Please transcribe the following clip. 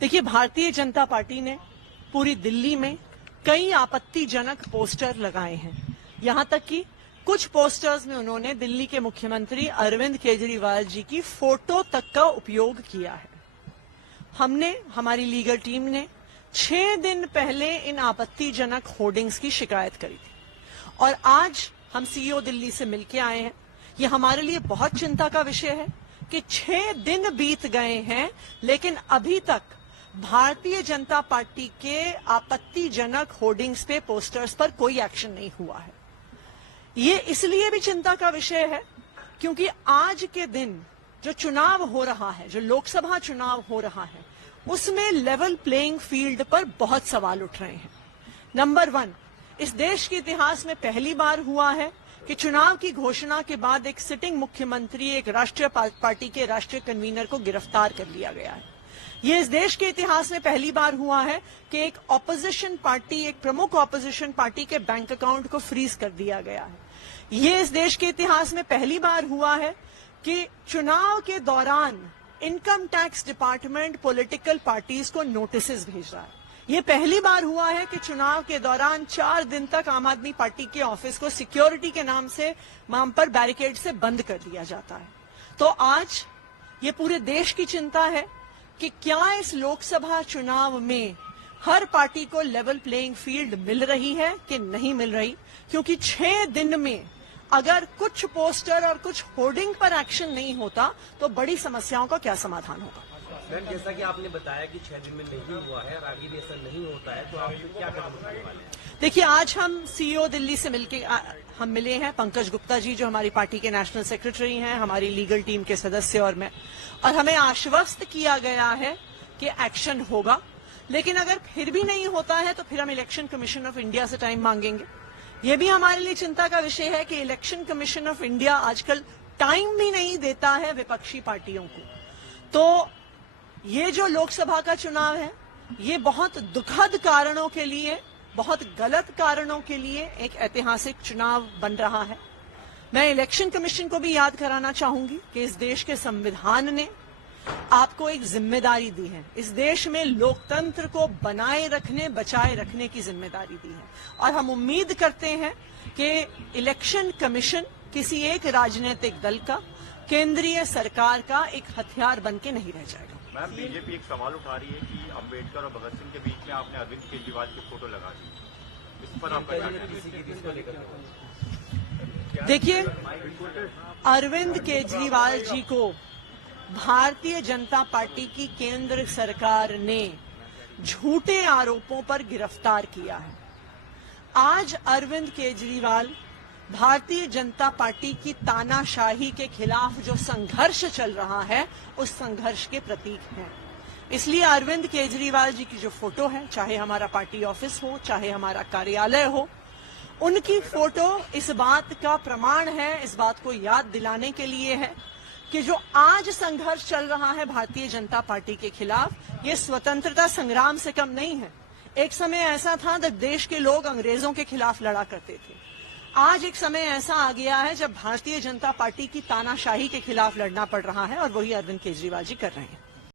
देखिए, भारतीय जनता पार्टी ने पूरी दिल्ली में कई आपत्तिजनक पोस्टर लगाए हैं। यहां तक कि कुछ पोस्टर्स में उन्होंने दिल्ली के मुख्यमंत्री अरविंद केजरीवाल जी की फोटो तक का उपयोग किया है। हमारी लीगल टीम ने 6 दिन पहले इन आपत्तिजनक होर्डिंग्स की शिकायत करी थी और आज हम सीईओ दिल्ली से मिलकर आए हैं। ये हमारे लिए बहुत चिंता का विषय है कि 6 दिन बीत गए हैं, लेकिन अभी तक भारतीय जनता पार्टी के आपत्तिजनक होर्डिंग्स पे, पोस्टर्स पर कोई एक्शन नहीं हुआ है। ये इसलिए भी चिंता का विषय है क्योंकि आज के दिन जो चुनाव हो रहा है, जो लोकसभा चुनाव हो रहा है, उसमें लेवल प्लेइंग फील्ड पर बहुत सवाल उठ रहे हैं। नंबर 1, इस देश के इतिहास में पहली बार हुआ है कि चुनाव की घोषणा के बाद एक सिटिंग मुख्यमंत्री, एक राष्ट्रीय पार्टी के राष्ट्रीय कन्वीनर को गिरफ्तार कर लिया गया है। ये इस देश के इतिहास में पहली बार हुआ है कि एक ऑपोजिशन पार्टी, एक प्रमुख ऑपोजिशन पार्टी के बैंक अकाउंट को फ्रीज कर दिया गया है। ये इस देश के इतिहास में पहली बार हुआ है कि चुनाव के दौरान income tax department political parties को नोटिसेस भेज रहा है। ये पहली बार हुआ है कि चुनाव के दौरान 4 दिन तक आम आदमी पार्टी के ऑफिस को सिक्योरिटी के नाम पर बैरिकेड से बंद कर दिया जाता है। तो आज ये पूरे देश की चिंता है कि क्या इस लोकसभा चुनाव में हर पार्टी को लेवल प्लेइंग फील्ड मिल रही है कि नहीं मिल रही, क्योंकि 6 दिन में अगर कुछ पोस्टर और कुछ होर्डिंग पर एक्शन नहीं होता तो बड़ी समस्याओं का क्या समाधान होगा। मैम, जैसा कि आपने बताया कि 6 दिन में नहीं हुआ है और आगे भी ऐसा नहीं होता है, तो आप क्या कदम उठाने वाले हैं? देखिए, आज हम सीईओ दिल्ली से हम मिले हैं। पंकज गुप्ता जी जो हमारी पार्टी के नेशनल सेक्रेटरी हैं, हमारी लीगल टीम के सदस्य और मैं, और हमें आश्वस्त किया गया है कि एक्शन होगा। लेकिन अगर फिर भी नहीं होता है तो फिर हम इलेक्शन कमीशन ऑफ इंडिया से टाइम मांगेंगे। ये भी हमारे लिए चिंता का विषय है कि इलेक्शन कमीशन ऑफ इंडिया आजकल टाइम भी नहीं देता है विपक्षी पार्टियों को। तो ये जो लोकसभा का चुनाव है, ये बहुत दुखद कारणों के लिए, बहुत गलत कारणों के लिए एक ऐतिहासिक चुनाव बन रहा है। मैं इलेक्शन कमीशन को भी याद कराना चाहूंगी कि इस देश के संविधान ने आपको एक जिम्मेदारी दी है। इस देश में लोकतंत्र को बनाए रखने, बचाए रखने की जिम्मेदारी दी है और हम उम्मीद करते हैं कि इलेक्शन कमीशन किसी एक राजनीतिक दल का, केंद्रीय सरकार का एक हथियार बन के नहीं रह जाएगा। मैम, बीजेपी एक सवाल उठा रही है कि अंबेडकर और भगत सिंह के बीच में आपने अरविंद केजरीवाल की फोटो लगा दी, इस पर आपका क्या कहना है? देखिए, अरविंद केजरीवाल जी को भारतीय जनता पार्टी की केंद्र सरकार ने झूठे आरोपों पर गिरफ्तार किया है। आज अरविंद केजरीवाल भारतीय जनता पार्टी की तानाशाही के खिलाफ जो संघर्ष चल रहा है, उस संघर्ष के प्रतीक हैं। इसलिए अरविंद केजरीवाल जी की जो फोटो है, चाहे हमारा पार्टी ऑफिस हो, चाहे हमारा कार्यालय हो, उनकी फोटो इस बात का प्रमाण है, इस बात को याद दिलाने के लिए है कि जो आज संघर्ष चल रहा है भारतीय जनता पार्टी के खिलाफ, ये स्वतंत्रता संग्राम से कम नहीं है। एक समय ऐसा था जब देश के लोग अंग्रेजों के खिलाफ लड़ा करते थे। आज एक समय ऐसा आ गया है जब भारतीय जनता पार्टी की तानाशाही के खिलाफ लड़ना पड़ रहा है और वही अरविंद केजरीवाल जी कर रहे हैं।